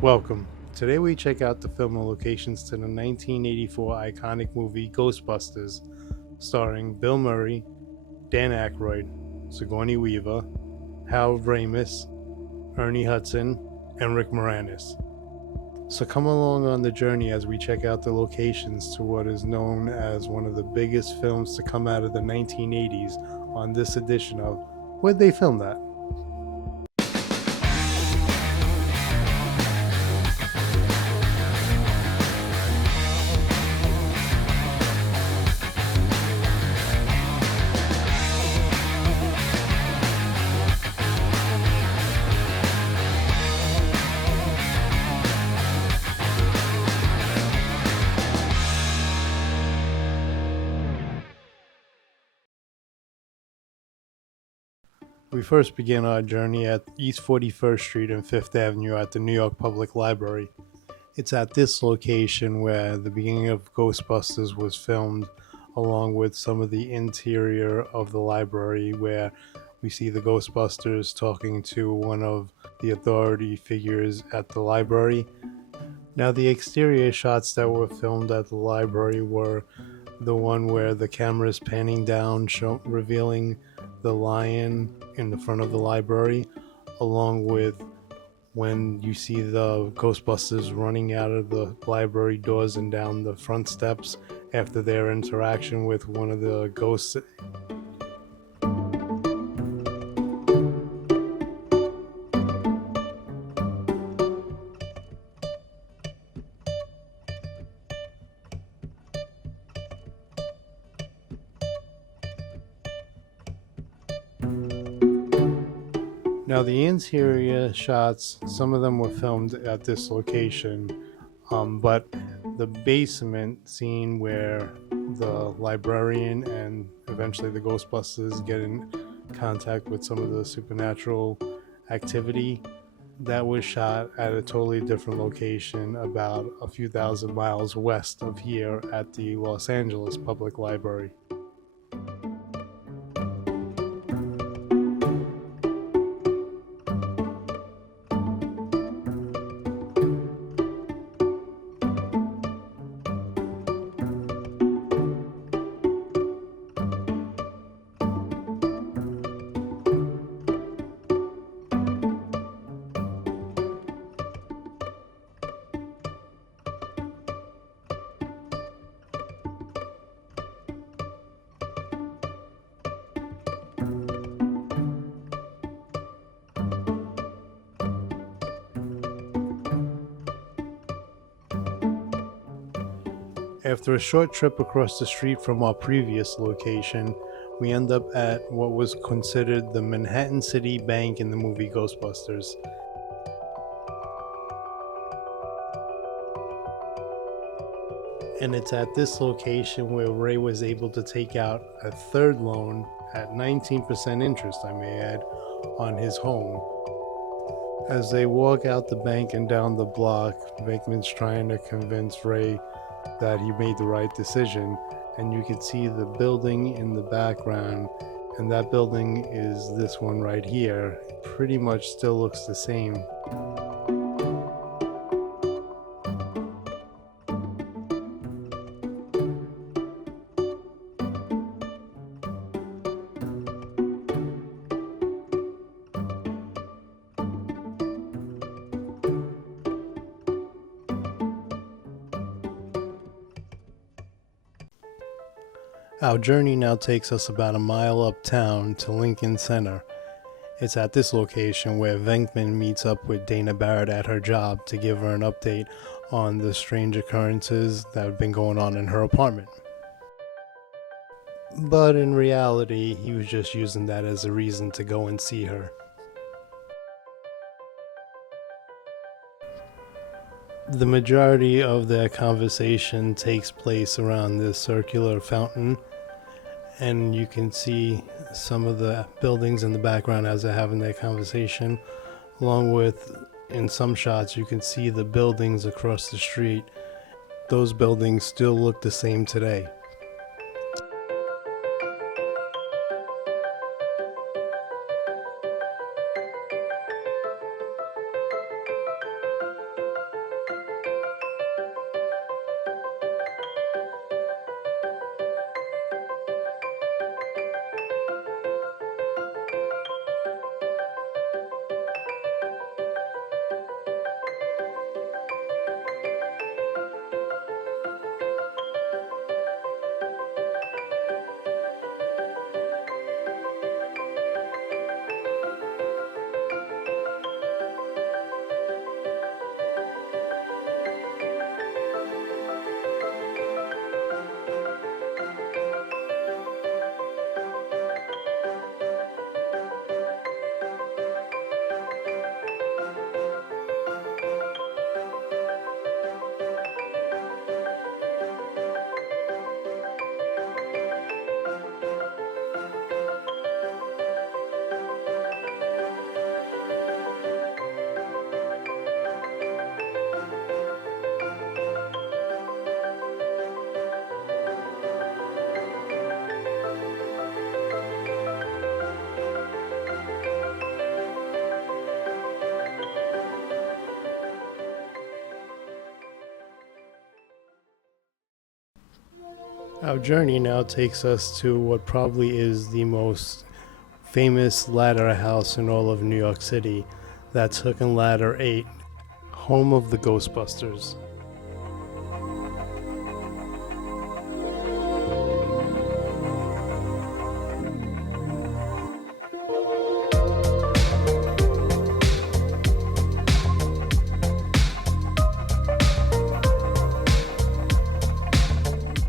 Welcome. Today we check out the film and locations to the 1984 iconic movie Ghostbusters, starring Bill Murray, Dan Aykroyd, Sigourney Weaver, Hal Ramis, Ernie Hudson, and Rick Moranis. So come along on the journey as we check out the locations to what is known as one of the biggest films to come out of the 1980s on this edition of Where'd They Film That? We first begin our journey at East 41st Street and 5th Avenue at the New York Public Library. It's at this location where the beginning of Ghostbusters was filmed, along with some of the interior of the library, where we see the Ghostbusters talking to one of the authority figures at the library. Now, the exterior shots that were filmed at the library were the one where the camera is panning down, revealing the lion in the front of the library, along with when you see the Ghostbusters running out of the library doors and down the front steps after their interaction with one of the ghosts. Now, the interior shots, some of them were filmed at this location, but the basement scene where the librarian and eventually the Ghostbusters get in contact with some of the supernatural activity, that was shot at a totally different location about a few thousand miles west of here at the Los Angeles Public Library. After a short trip across the street from our previous location, we end up at what was considered the Manhattan City Bank in the movie Ghostbusters. And it's at this location where Ray was able to take out a third loan at 19% interest, I may add, on his home. As they walk out the bank and down the block, Venkman's trying to convince Ray that he made the right decision, and you can see the building in the background, and that building is this one right here. It pretty much still looks the same. Our journey now takes us about a mile uptown to Lincoln Center. It's at this location where Venkman meets up with Dana Barrett at her job to give her an update on the strange occurrences that have been going on in her apartment. But in reality, he was just using that as a reason to go and see her. The majority of their conversation takes place around this circular fountain, and you can see some of the buildings in the background as they're having their conversation, along with, in some shots, you can see the buildings across the street. Those buildings still look the same today. Our journey now takes us to what probably is the most famous ladder house in all of New York City. That's Hook and Ladder 8, home of the Ghostbusters.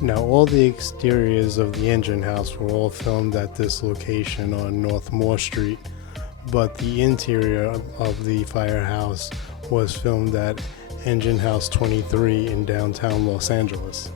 Now, all the exteriors of the engine house were all filmed at this location on North Moore Street, but the interior of the firehouse was filmed at Engine House 23 in downtown Los Angeles.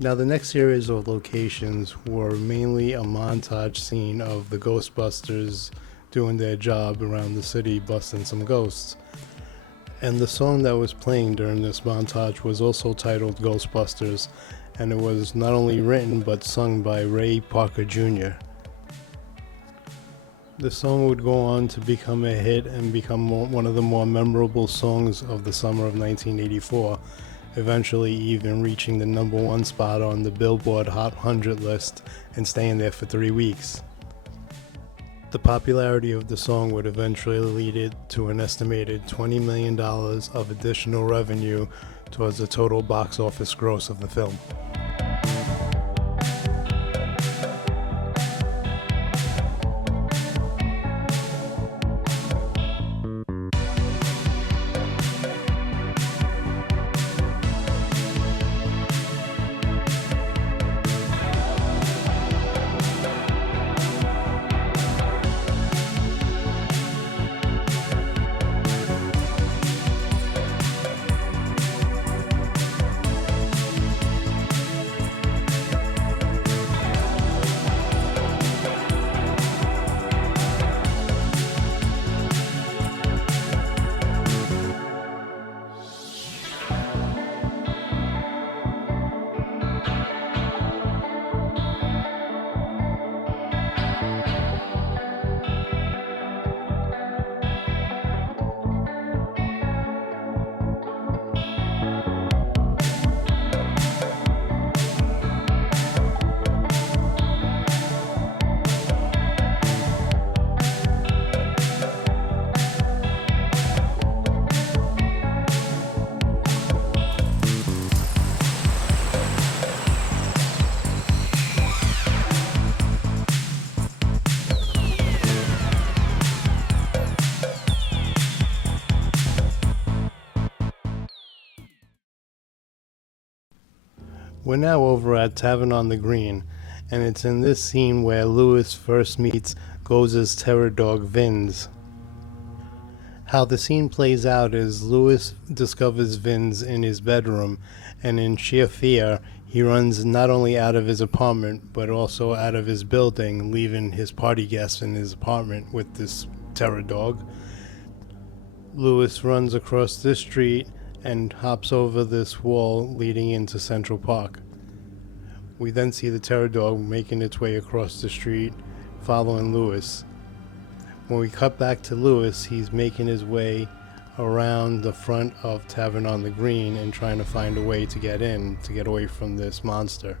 Now, the next series of locations were mainly a montage scene of the Ghostbusters doing their job around the city, busting some ghosts. And the song that was playing during this montage was also titled Ghostbusters, and it was not only written but sung by Ray Parker Jr. The song would go on to become a hit and become one of the more memorable songs of the summer of 1984, eventually even reaching the #1 spot on the Billboard Hot 100 list and staying there for 3 weeks. The popularity of the song would eventually lead it to an estimated $20 million of additional revenue towards the total box office gross of the film. We're now over at Tavern on the Green, and it's in this scene where Lewis first meets Gozer's terror dog Vince. How the scene plays out is Lewis discovers Vince in his bedroom, and in sheer fear, he runs not only out of his apartment, but also out of his building, leaving his party guests in his apartment with this terror dog. Lewis runs across this street and hops over this wall leading into Central Park. We then see the terror dog making its way across the street, following Lewis. When we cut back to Lewis, he's making his way around the front of Tavern on the Green and trying to find a way to get in, to get away from this monster.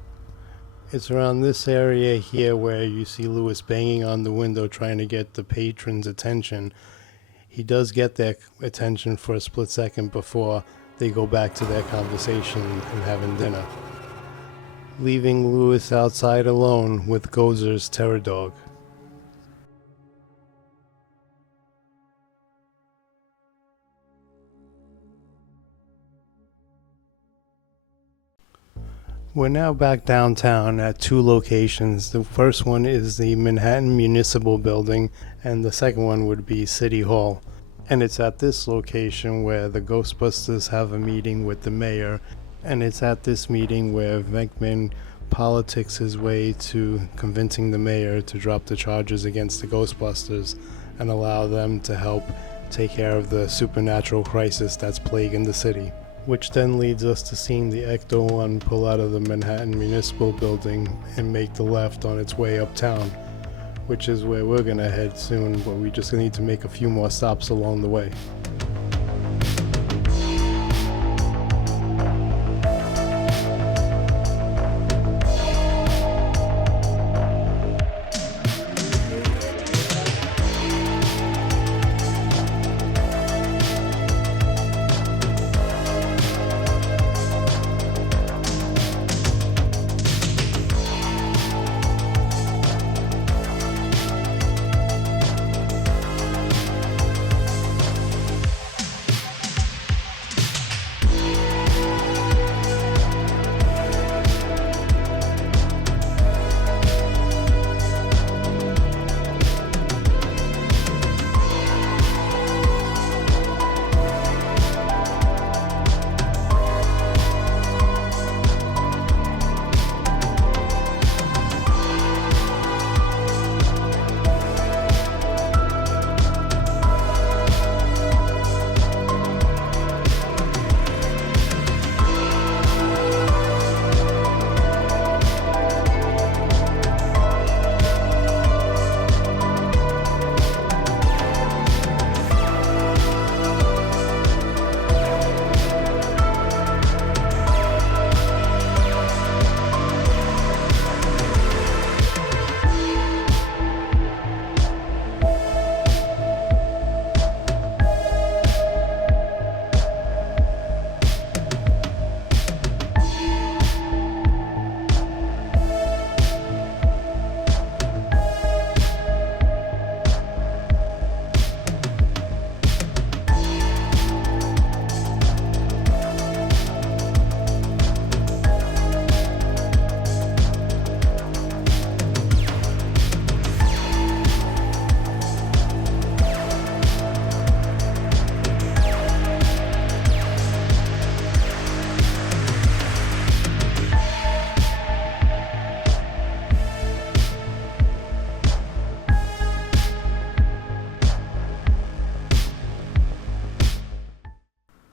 It's around this area here where you see Lewis banging on the window trying to get the patrons' attention. He does get their attention for a split second before they go back to their conversation and having dinner, leaving Lewis outside alone with Gozer's terror dog. We're now back downtown at two locations. The first one is the Manhattan Municipal Building, and the second one would be City Hall. And it's at this location where the Ghostbusters have a meeting with the mayor, and it's at this meeting where Reitman politics his way to convincing the mayor to drop the charges against the Ghostbusters and allow them to help take care of the supernatural crisis that's plaguing the city. Which then leads us to seeing the Ecto-1 pull out of the Manhattan Municipal Building and make the left on its way uptown, which is where we're gonna head soon, but we just need to make a few more stops along the way.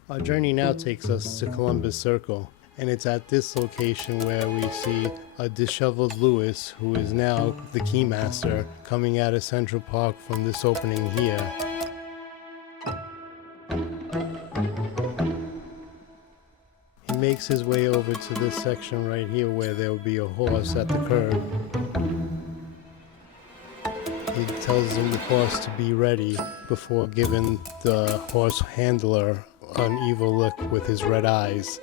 Our journey now takes us to Columbus Circle, and it's at this location where we see a disheveled Lewis, who is now the Keymaster, coming out of Central Park from this opening here. He makes his way over to this section right here where there will be a horse at the curb. He tells the horse to be ready before giving the horse handler an evil look with his red eyes.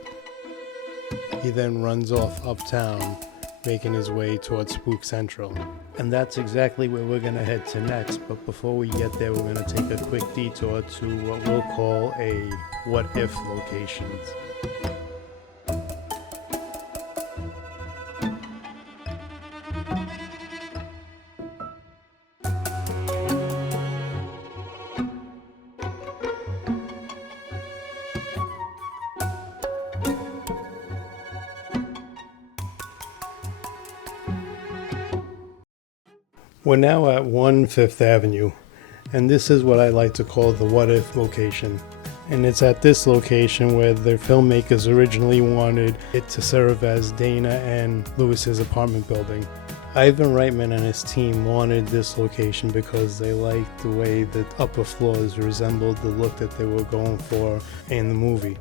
He then runs off uptown, making his way towards Spook Central. And that's exactly where we're gonna head to next, but before we get there, we're gonna take a quick detour to what we'll call a what if locations. We're now at 1 Fifth Avenue, and this is what I like to call the what if location. And it's at this location where the filmmakers originally wanted it to serve as Dana and Lewis's apartment building. Ivan Reitman and his team wanted this location because they liked the way the upper floors resembled the look that they were going for in the movie.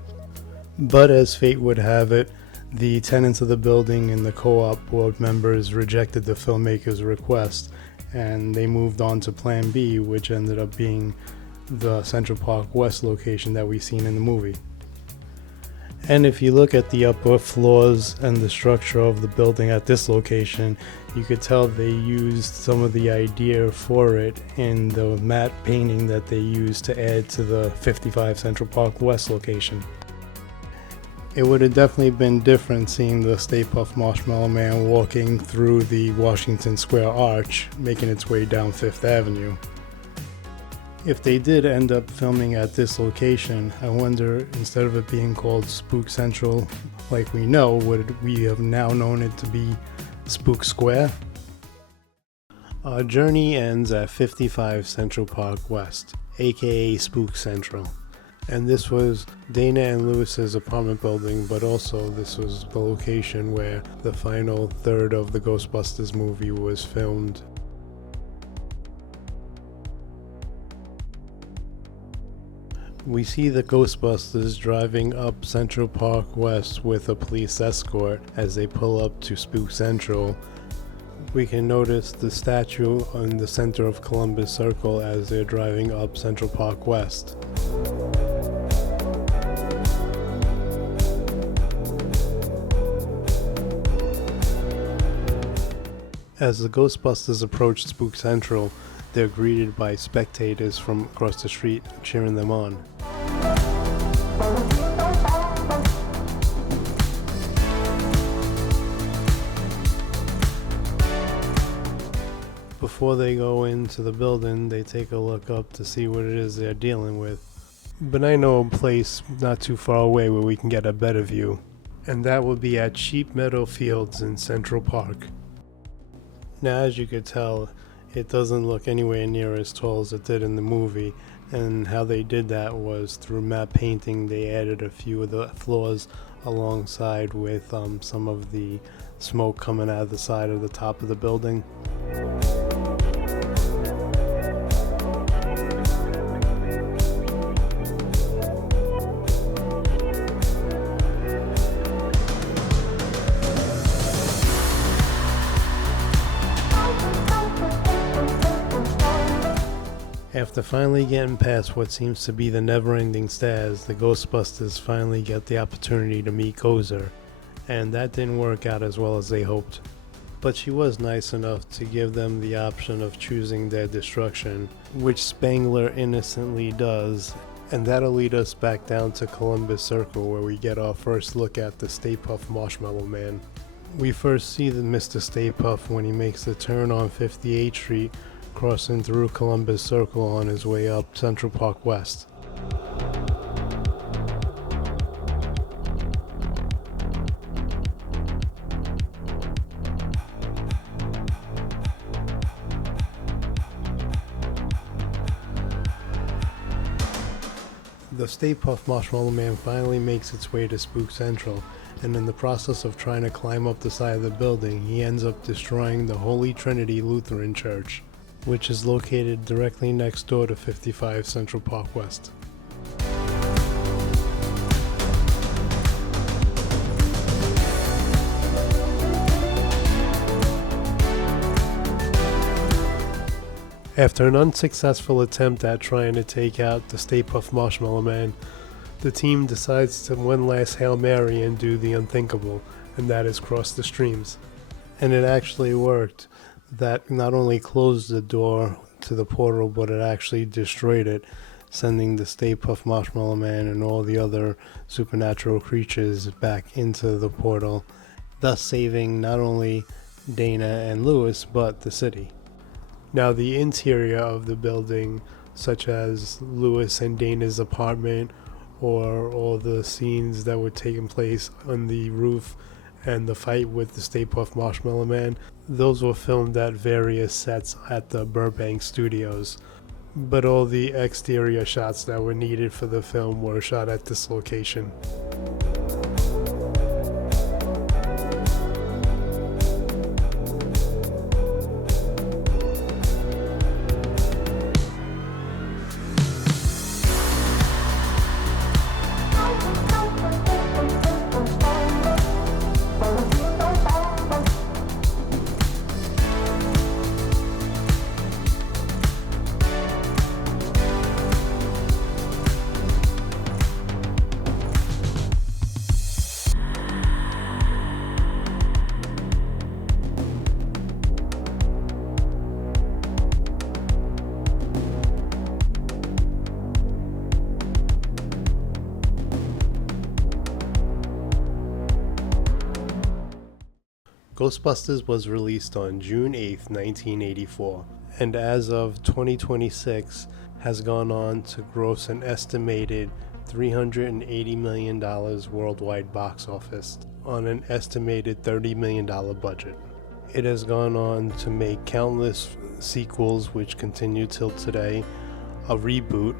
But as fate would have it, the tenants of the building and the co-op board members rejected the filmmakers' request, and they moved on to Plan B, which ended up being the Central Park West location that we've seen in the movie. And if you look at the upper floors and the structure of the building at this location, you could tell they used some of the idea for it in the matte painting that they used to add to the 55 Central Park West location. It would have definitely been different seeing the Stay Puft Marshmallow Man walking through the Washington Square Arch, making its way down Fifth Avenue. If they did end up filming at this location, I wonder, instead of it being called Spook Central like we know, would we have now known it to be Spook Square? Our journey ends at 55 Central Park West, aka Spook Central. And this was Dana and Lewis's apartment building, but also this was the location where the final third of the Ghostbusters movie was filmed. We see the Ghostbusters driving up Central Park West with a police escort as they pull up to Spook Central. We can notice the statue in the center of Columbus Circle as they're driving up Central Park West. As the Ghostbusters approach Spook Central, they're greeted by spectators from across the street cheering them on. Before they go into the building, they take a look up to see what it is they're dealing with. But I know a place not too far away where we can get a better view, and that would be at Sheep Meadow Fields in Central Park. Now, as you could tell, it doesn't look anywhere near as tall as it did in the movie, and how they did that was through matte painting. They added a few of the floors alongside with some of the smoke coming out of the side of the top of the building. After finally getting past what seems to be the never-ending stairs, the Ghostbusters finally get the opportunity to meet Gozer, and that didn't work out as well as they hoped. But she was nice enough to give them the option of choosing their destruction, which Spangler innocently does, and that'll lead us back down to Columbus Circle where we get our first look at the Stay Puft Marshmallow Man. We first see the Mr. Stay Puft when he makes the turn on 58th Street, crossing through Columbus Circle on his way up Central Park West. The Stay Puft Marshmallow Man finally makes its way to Spook Central, and in the process of trying to climb up the side of the building, he ends up destroying the Holy Trinity Lutheran Church, which is located directly next door to 55 Central Park West. After an unsuccessful attempt at trying to take out the Stay Puft Marshmallow Man, the team decides to one last Hail Mary and do the unthinkable, and that is cross the streams. And it actually worked. That not only closed the door to the portal, but it actually destroyed it, sending the Stay Puft Marshmallow Man and all the other supernatural creatures back into the portal, thus saving not only Dana and Lewis, but the city. Now, the interior of the building, such as Lewis and Dana's apartment, or all the scenes that were taking place on the roof and the fight with the Stay Puft Marshmallow Man, those were filmed at various sets at the Burbank studios. But all the exterior shots that were needed for the film were shot at this location. Ghostbusters was released on June 8, 1984, and as of 2026 has gone on to gross an estimated $380 million worldwide box office on an estimated $30 million budget. It has gone on to make countless sequels which continue till today, a reboot,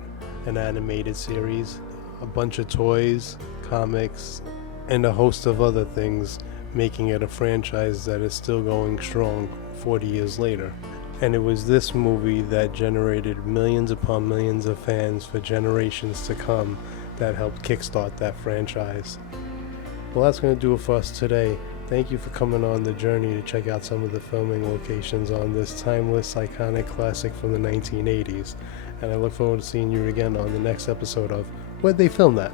an animated series, a bunch of toys, comics, and a host of other things, making it a franchise that is still going strong 40 years later. And it was this movie that generated millions upon millions of fans for generations to come that helped kickstart that franchise. Well, that's going to do it for us today. Thank you for coming on the journey to check out some of the filming locations on this timeless, iconic classic from the 1980s. And I look forward to seeing you again on the next episode of Where'd They Film That?